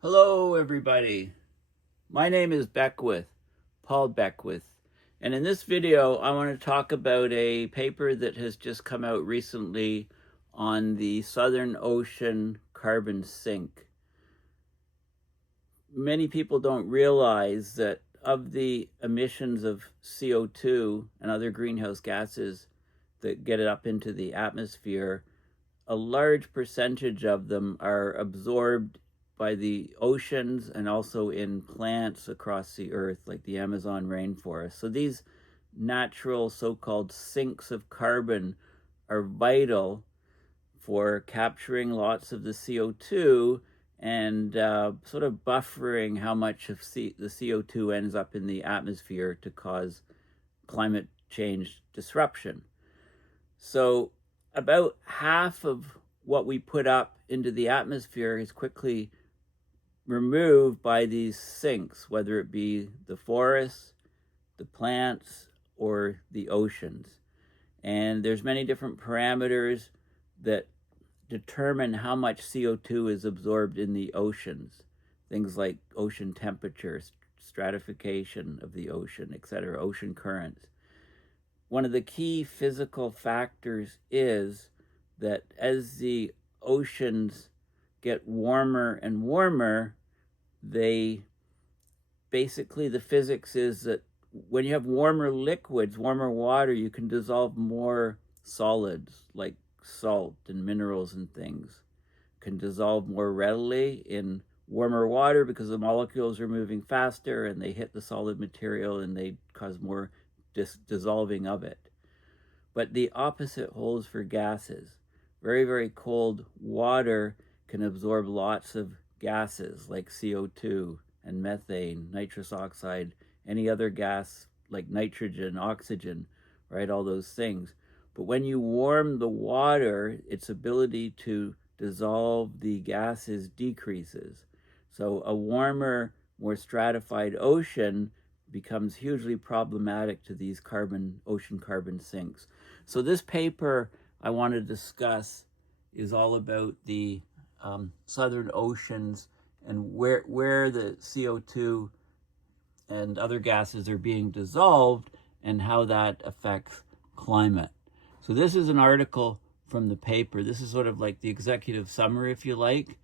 Hello, everybody. My name is Paul Beckwith, and in this video, I want to talk about a paper that has just come out recently on the Southern Ocean carbon sink. Many people don't realize that of the emissions of CO2 and other greenhouse gases that get it up into the atmosphere, a large percentage of them are absorbed by the oceans and also in plants across the earth, like the Amazon rainforest. So these natural so-called sinks of carbon are vital for capturing lots of the CO2 and sort of buffering how much of the CO2 ends up in the atmosphere to cause climate change disruption. So about half of what we put up into the atmosphere is quickly removed by these sinks, whether it be the forests, the plants, or the oceans. And there's many different parameters that determine how much CO2 is absorbed in the oceans. Things like ocean temperature, stratification of the ocean, etc., ocean currents. One of the key physical factors is that as the oceans get warmer and warmer, the physics is that when you have warmer liquids, warmer water, you can dissolve more solids like salt and minerals and things. Can dissolve more readily in warmer water because the molecules are moving faster and they hit the solid material and they cause more dissolving of it. But the opposite holds for gases. Very, very cold water can absorb lots of gases like CO2 and methane, nitrous oxide, any other gas like nitrogen, oxygen, right? All those things. But when you warm the water, its ability to dissolve the gases decreases. So a warmer, more stratified ocean becomes hugely problematic to these ocean carbon sinks. So this paper I want to discuss is all about the southern oceans and where the CO2 and other gases are being dissolved and how that affects climate. So this is an article from the paper. This is sort of like the executive summary, if you like.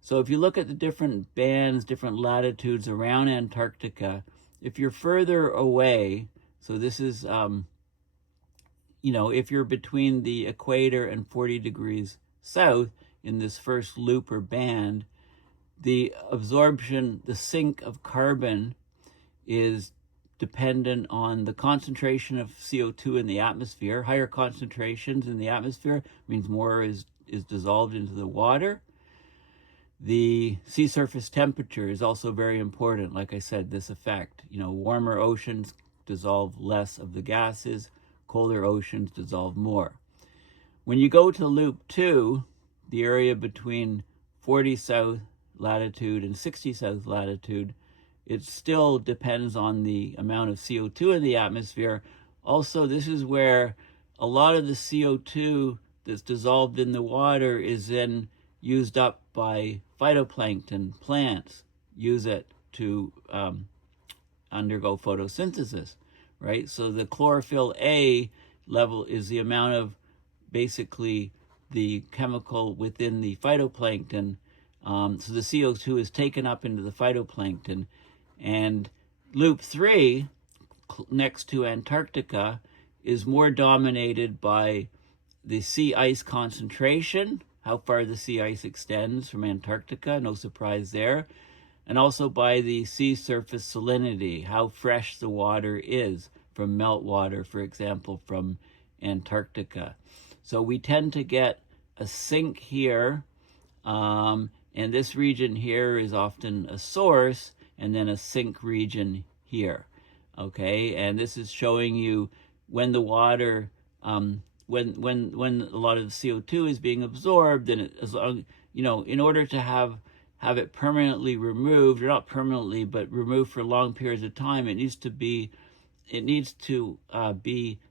So if you look at the different bands, different latitudes around Antarctica, if you're further away, so this is, if you're between the equator and 40 degrees south in this first loop or band, the absorption, the sink of carbon is dependent on the concentration of CO2 in the atmosphere. Higher concentrations in the atmosphere means more is dissolved into the water. The sea surface temperature is also very important. Like I said, this effect, warmer oceans dissolve less of the gases, colder oceans dissolve more. When you go to loop 2, the area between 40 south latitude and 60 south latitude, it still depends on the amount of CO2 in the atmosphere. Also, this is where a lot of the CO2 that's dissolved in the water is then used up by phytoplankton. Plants use it to undergo photosynthesis, right? So the chlorophyll A level is the amount of basically the chemical within the phytoplankton. So the CO2 is taken up into the phytoplankton. And loop 3, next to Antarctica, is more dominated by the sea ice concentration, how far the sea ice extends from Antarctica, no surprise there, and also by the sea surface salinity, how fresh the water is from meltwater, for example, from Antarctica. So we tend to get a sink here, and this region here is often a source, and then a sink region here, okay? And this is showing you when the water, when a lot of the CO2 is being absorbed, and in order to have it permanently removed, or not permanently, but removed for long periods of time, it needs to be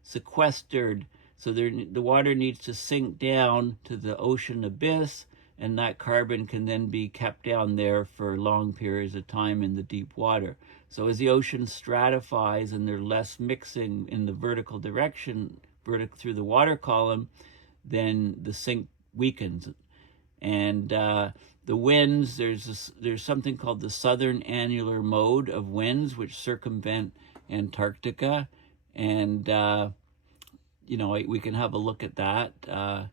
sequestered. So the water needs to sink down to the ocean abyss and that carbon can then be kept down there for long periods of time in the deep water. So as the ocean stratifies and there's less mixing in the vertical direction, through the water column, then the sink weakens. And the winds, there's something called the southern annular mode of winds, which circumvent Antarctica. And, we can have a look at that.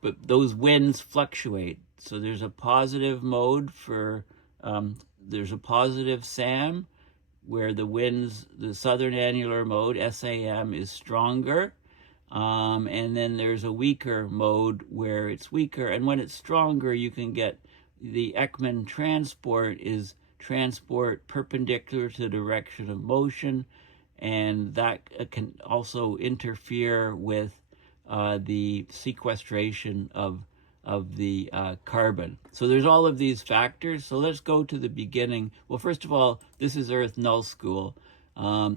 But those winds fluctuate. So there's a positive mode for, there's a positive SAM, where the winds, the southern annular mode, SAM, is stronger. And then there's a weaker mode where it's weaker. And when it's stronger, you can get the Ekman transport is transport perpendicular to the direction of motion. And that can also interfere with the sequestration of the carbon. So there's all of these factors. So let's go to the beginning. Well, first of all, this is Earth null school.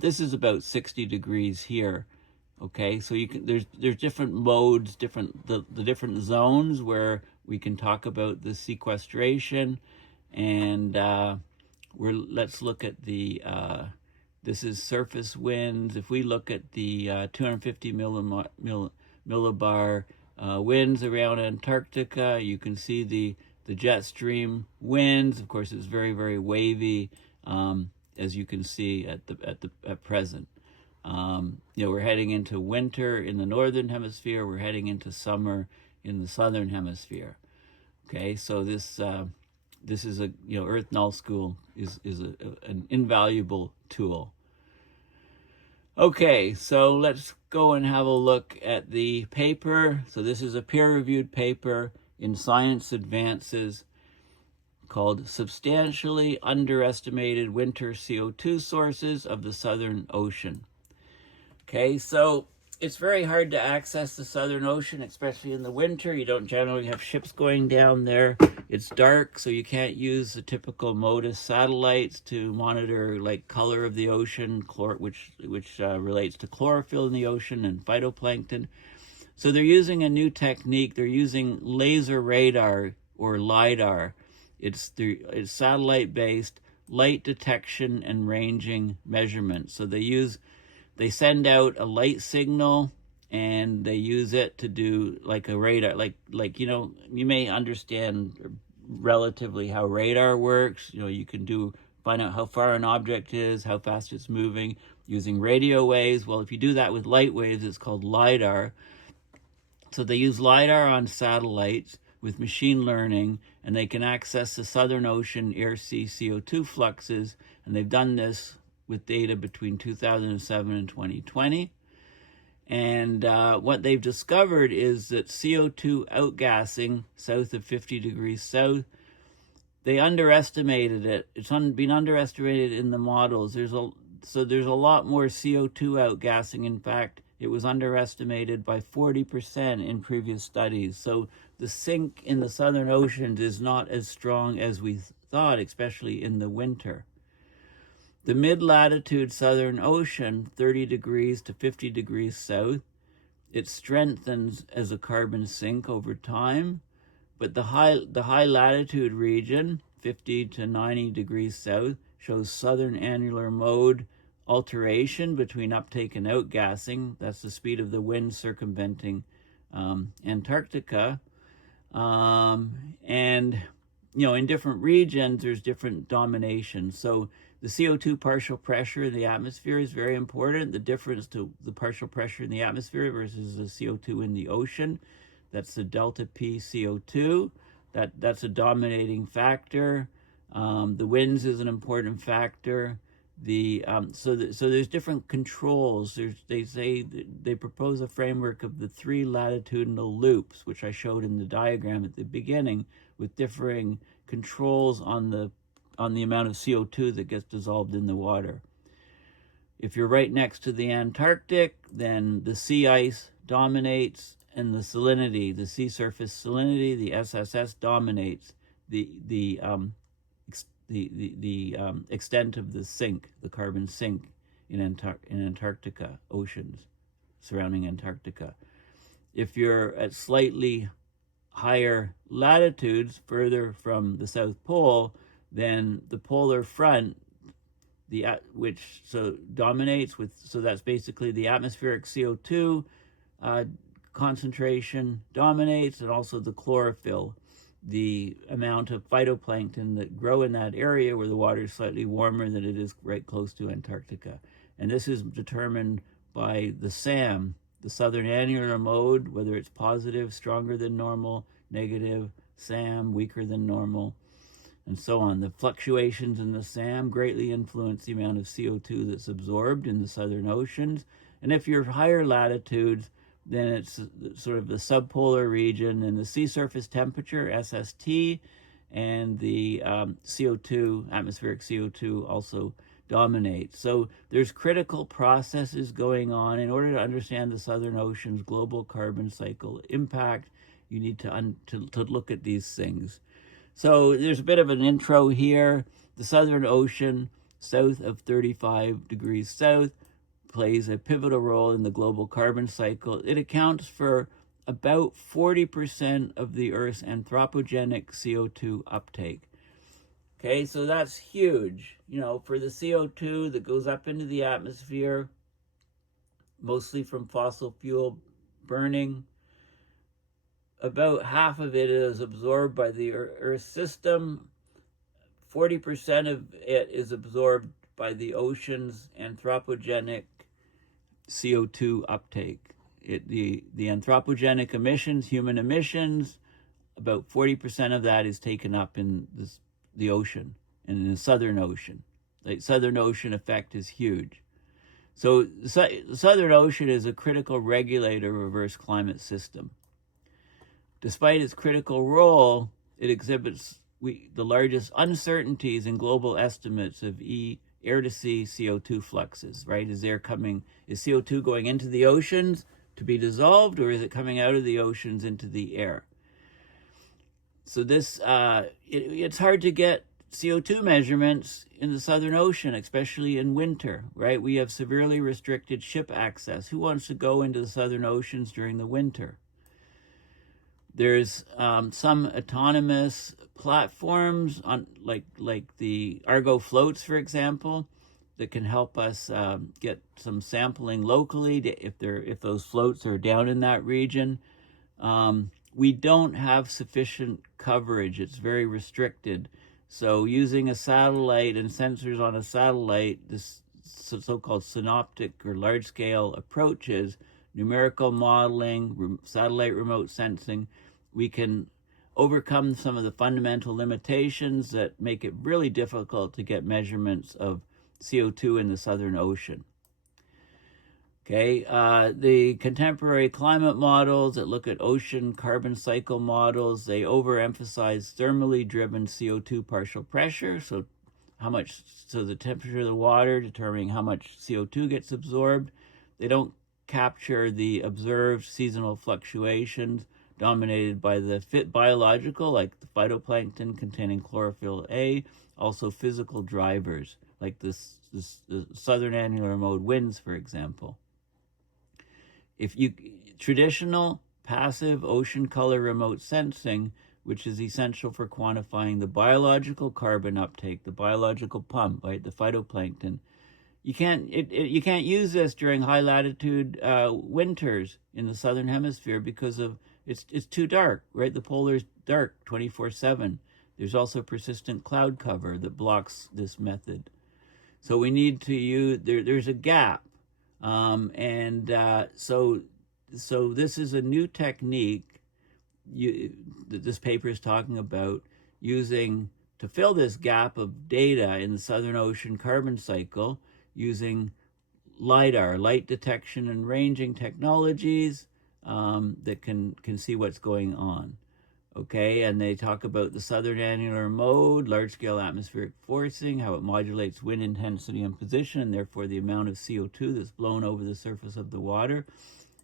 This is about 60 degrees here. Okay, so you can there's different modes, the different zones where we can talk about the sequestration, and let's look at the this is surface winds. If we look at the 250 millibar winds around Antarctica, you can see the jet stream winds. Of course, it's very, very wavy, as you can see at present. We're heading into winter in the northern hemisphere. We're heading into summer in the southern hemisphere. Okay, so this is a Earth Null School is an invaluable tool. Okay, so let's go and have a look at the paper. So this is a peer-reviewed paper in Science Advances called Substantially Underestimated Winter CO2 Sources of the Southern Ocean. Okay, so it's very hard to access the Southern Ocean, especially in the winter. You don't generally have ships going down there. It's dark, so you can't use the typical MODIS satellites to monitor like color of the ocean, which relates to chlorophyll in the ocean and phytoplankton. So they're using a new technique. They're using laser radar, or LIDAR. It's satellite-based light detection and ranging measurement. So they send out a light signal, and they use it to do like a radar, you may understand relatively how radar works. You can find out how far an object is, how fast it's moving using radio waves. Well, if you do that with light waves, it's called LIDAR. So they use LIDAR on satellites with machine learning, and they can access the Southern Ocean air-sea CO2 fluxes, and they've done this with data between 2007 and 2020. And what they've discovered is that CO2 outgassing south of 50 degrees south, they underestimated it. It's been underestimated in the models. There's a lot more CO2 outgassing. In fact, it was underestimated by 40% in previous studies. So the sink in the Southern Oceans is not as strong as we thought, especially in the winter. The mid-latitude Southern Ocean, 30 degrees to 50 degrees south, it strengthens as a carbon sink over time, but the high latitude region, 50 to 90 degrees south, shows southern annular mode alteration between uptake and outgassing. That's the speed of the wind circumventing Antarctica. And in different regions, there's different domination. So the CO2 partial pressure in the atmosphere is very important. The difference to the partial pressure in the atmosphere versus the CO2 in the ocean, that's the delta P CO2. That's a dominating factor. The winds is an important factor. So there's different controls. They propose a framework of the 3 latitudinal loops, which I showed in the diagram at the beginning, with differing controls on the amount of CO2 that gets dissolved in the water. If you're right next to the Antarctic, then the sea ice dominates, and the salinity, the sea surface salinity, the SSS, dominates the extent of the sink, the carbon sink in Antarctica oceans surrounding Antarctica. If you're at slightly higher latitudes, further from the South Pole, then the polar front, which dominates with, so that's basically the atmospheric CO2 concentration dominates, and also the chlorophyll, the amount of phytoplankton that grow in that area where the water is slightly warmer than it is right close to Antarctica. And this is determined by the SAM, the southern annular mode, whether it's positive, stronger than normal, negative, SAM, weaker than normal, and so on. The fluctuations in the SAM greatly influence the amount of CO2 that's absorbed in the southern oceans. And if you're higher latitudes, then it's sort of the subpolar region, and the sea surface temperature, SST, and the CO2, atmospheric CO2, also dominate. So there's critical processes going on. In order to understand the Southern Ocean's global carbon cycle impact, you need to look at these things. So there's a bit of an intro here. The Southern Ocean, south of 35 degrees south, plays a pivotal role in the global carbon cycle. It accounts for about 40% of the Earth's anthropogenic CO2 uptake. Okay, so that's huge. You know, for the CO2 that goes up into the atmosphere, mostly from fossil fuel burning, about half of it is absorbed by the Earth system. 40% of it is absorbed by the ocean's anthropogenic CO2 uptake. The anthropogenic emissions, human emissions, about 40% of that is taken up in the ocean, and in the Southern Ocean. The Southern Ocean effect is huge. So the Southern Ocean is a critical regulator of reverse climate system. Despite its critical role, it exhibits the largest uncertainties in global estimates of air-to-sea CO2 fluxes, right? Is CO2 going into the oceans to be dissolved, or is it coming out of the oceans into the air? So this, it's hard to get CO2 measurements in the Southern Ocean, especially in winter, right? We have severely restricted ship access. Who wants to go into the Southern Oceans during the winter? There's some autonomous platforms on like the Argo floats, for example, that can help us get some sampling locally if those floats are down in that region. We don't have sufficient coverage. It's very restricted. So using a satellite and sensors on a satellite, this so-called synoptic or large-scale approaches, numerical modeling, satellite remote sensing, we can overcome some of the fundamental limitations that make it really difficult to get measurements of CO2 in the Southern Ocean. Okay, the contemporary climate models that look at ocean carbon cycle models, they overemphasize thermally driven CO2 partial pressure, so the temperature of the water determining how much CO2 gets absorbed. They don't capture the observed seasonal fluctuations dominated by the biological, like the phytoplankton containing chlorophyll A, also physical drivers, like the southern annular mode winds, for example. Traditional passive ocean color remote sensing, which is essential for quantifying the biological carbon uptake, the biological pump, right, the phytoplankton, you can't use this during high latitude winters in the southern hemisphere because of it's too dark, right? The polar is dark 24/7. There's also persistent cloud cover that blocks this method. So we need to use, there's a gap. So this is a new technique that this paper is talking about, using to fill this gap of data in the Southern Ocean carbon cycle, using LIDAR, light detection and ranging technologies that can see what's going on. Okay, and they talk about the southern annular mode, large-scale atmospheric forcing, how it modulates wind intensity and position, and therefore the amount of CO2 that's blown over the surface of the water.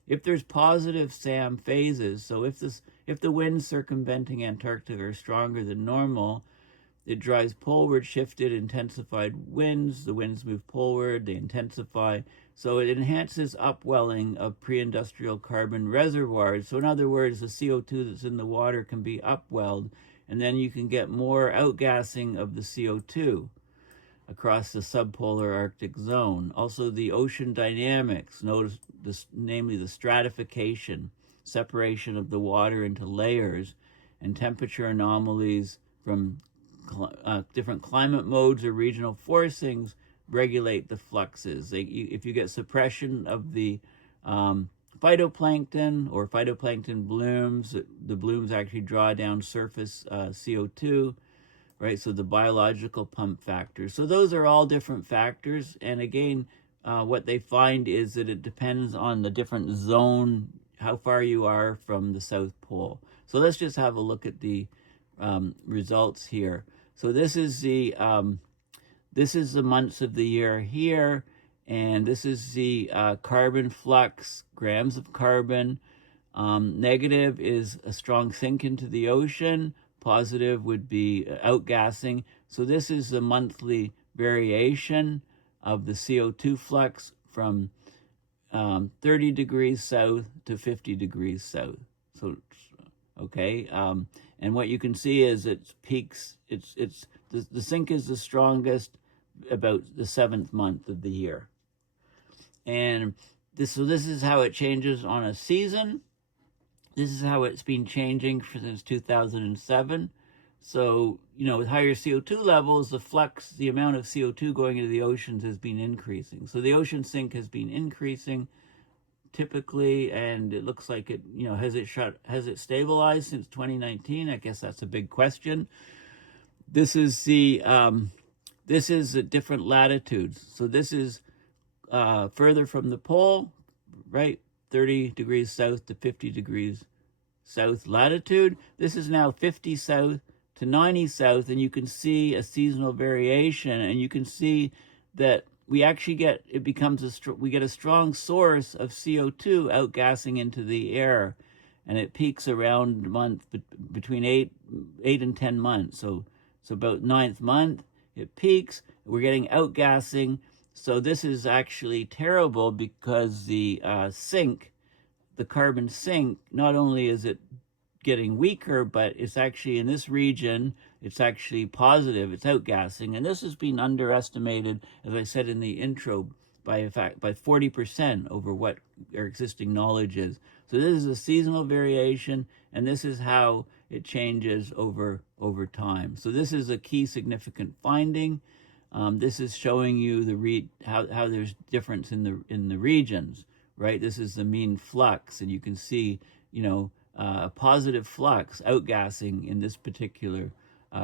If there's positive SAM phases, so if the winds circumventing Antarctica are stronger than normal, it drives poleward shifted intensified winds. The winds move poleward, they intensify. So it enhances upwelling of pre-industrial carbon reservoirs. So in other words, the CO2 that's in the water can be upwelled, and then you can get more outgassing of the CO2 across the subpolar Arctic zone. Also the ocean dynamics, notice this, namely the stratification, separation of the water into layers, and temperature anomalies from different climate modes or regional forcings regulate the fluxes. If you get suppression of the phytoplankton or phytoplankton blooms, the blooms actually draw down surface CO2, right? So the biological pump factors. So those are all different factors. And again, what they find is that it depends on the different zone, how far you are from the South Pole. So let's just have a look at the results here. So this is the months of the year here, and this is the carbon flux, grams of carbon. Negative is a strong sink into the ocean. Positive would be outgassing. So this is the monthly variation of the CO2 flux from 30 degrees south to 50 degrees south. So, okay, and what you can see is it peaks. The sink is the strongest about the 7th month of the year, and this is how it changes on a season. This is how it's been changing since 2007. So, with higher CO2 levels, the flux, the amount of CO2 going into the oceans has been increasing. So the ocean sink has been increasing typically, and it looks like it, has it stabilized since 2019? I guess that's a big question. This is at different latitudes. So this is further from the pole, right? 30 degrees south to 50 degrees south latitude. This is now 50 south to 90 south, and you can see a seasonal variation, and you can see that we actually get, we get a strong source of CO2 outgassing into the air, and it peaks around between 8 and 10 months. So about 9th month, it peaks, we're getting outgassing. So this is actually terrible because the carbon sink, not only is it getting weaker, but it's actually in this region, it's actually positive, it's outgassing. And this has been underestimated, as I said in the intro, by 40% over what our existing knowledge is. So this is a seasonal variation, and this is how it changes over time. So this is a key significant finding. This is showing you how there's difference in the regions, right? This is the mean flux, and you can see, a positive flux outgassing in this particular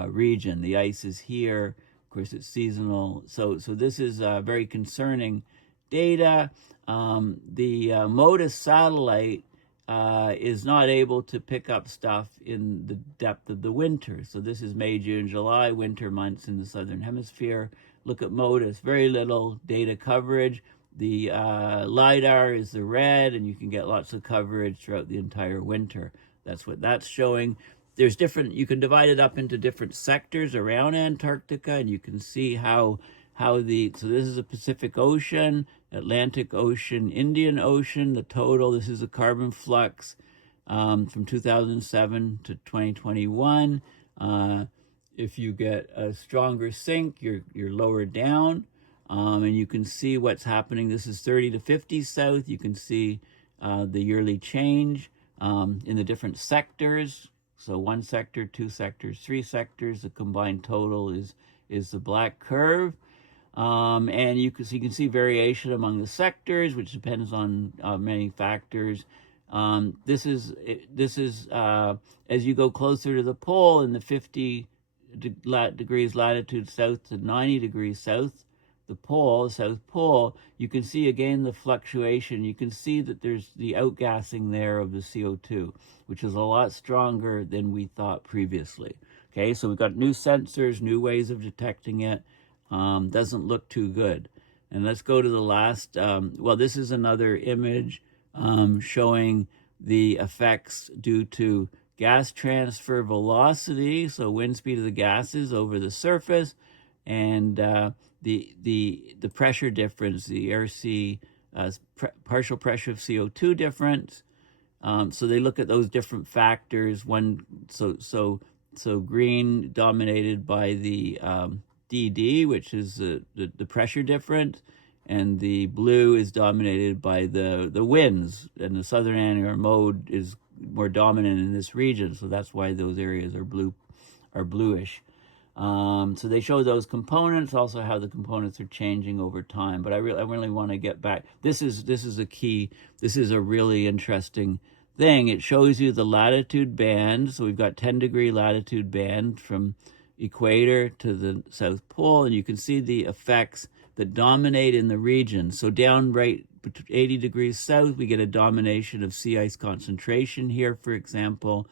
region. The ice is here. Of course, it's seasonal. So this is very concerning data. The MODIS satellite is not able to pick up stuff in the depth of the winter. So this is May, June, July, winter months in the southern hemisphere. Look at MODIS, very little data coverage. The LIDAR is the red, and you can get lots of coverage throughout the entire winter. That's what that's showing. There's you can divide it up into different sectors around Antarctica, and you can see so this is the Pacific Ocean, Atlantic Ocean, Indian Ocean, the total. This is a carbon flux from 2007 to 2021. If you get a stronger sink, you're lower down, and you can see what's happening. This is 30 to 50 south. You can see the yearly change in the different sectors. So 1 sector, 2 sectors, 3 sectors. The combined total is the black curve. And you can see variation among the sectors, which depends on many factors. This is as you go closer to the pole in the 50 degrees latitude south to 90 degrees south, the South Pole, you can see again the fluctuation. You can see that there's the outgassing there of the CO2, which is a lot stronger than we thought previously. Okay, so we've got new sensors, new ways of detecting it. Doesn't look too good. And let's go to the last, this is another image showing the effects due to gas transfer velocity, so wind speed of the gases over the surface, and the pressure difference, the air-sea partial pressure of CO2 difference. So they look at those different factors. So green dominated by the DD, which is the pressure difference, and the blue is dominated by the winds, and the southern annular mode is more dominant in this region, so that's why those areas are bluish. So they show those components, also how the components are changing over time. But I really want to get back. This is a key. This is a really interesting thing. It shows you the latitude band. So we've got 10-degree latitude band from equator to the South Pole, and you can see the effects that dominate in the region. So down right 80 degrees south, we get a domination of sea ice concentration here, for example.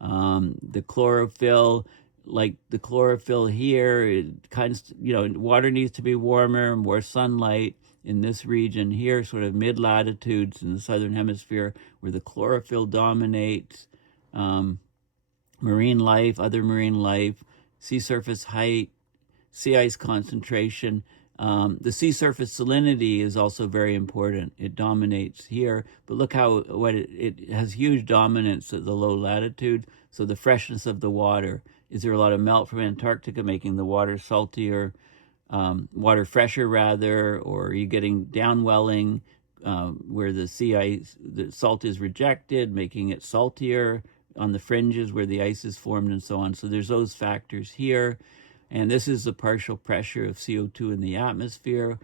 The chlorophyll, like the chlorophyll here, it kind of, water needs to be warmer, more sunlight in this region here, sort of mid-latitudes in the southern hemisphere, where the chlorophyll dominates. Marine life, other marine life, sea surface height, sea ice concentration. The sea surface salinity is also very important. It dominates here, but look how it has huge dominance at the low latitude. So the freshness of the water. Is there a lot of melt from Antarctica making the water saltier, water fresher rather, or are you getting downwelling where the sea ice, the salt is rejected, making it saltier on the fringes where the ice is formed and so on. So there's those factors here. And this is the partial pressure of CO2 in the atmosphere,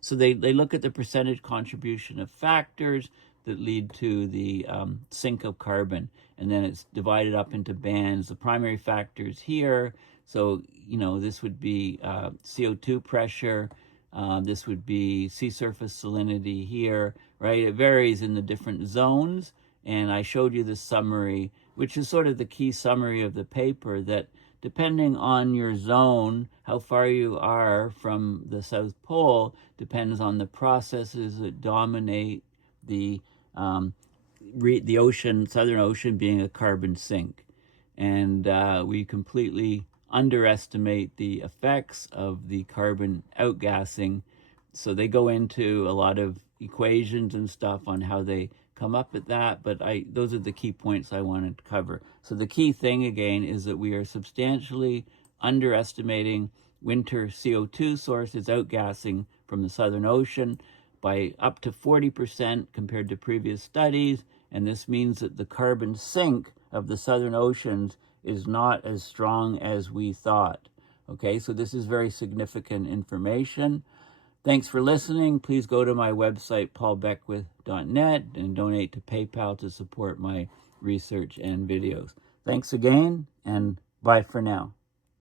So they look at the percentage contribution of factors that lead to the sink of carbon. And then it's divided up into bands. The primary factors here, so, this would be CO2 pressure. This would be sea surface salinity here, right? It varies in the different zones. And I showed you the summary, which is sort of the key summary of the paper, that depending on your zone, how far you are from the South Pole, depends on the processes that dominate the ocean, Southern Ocean being a carbon sink. And we completely underestimate the effects of the carbon outgassing. So they go into a lot of equations and stuff on how they come up with that, but those are the key points I wanted to cover. So the key thing, again, is that we are substantially underestimating winter CO2 sources outgassing from the Southern Ocean by up to 40% compared to previous studies, and this means that the carbon sink of the Southern Oceans is not as strong as we thought. Okay, so this is very significant information. Thanks for listening. Please go to my website, paulbeckwith.net, and donate to PayPal to support my research and videos. Thanks again, and bye for now.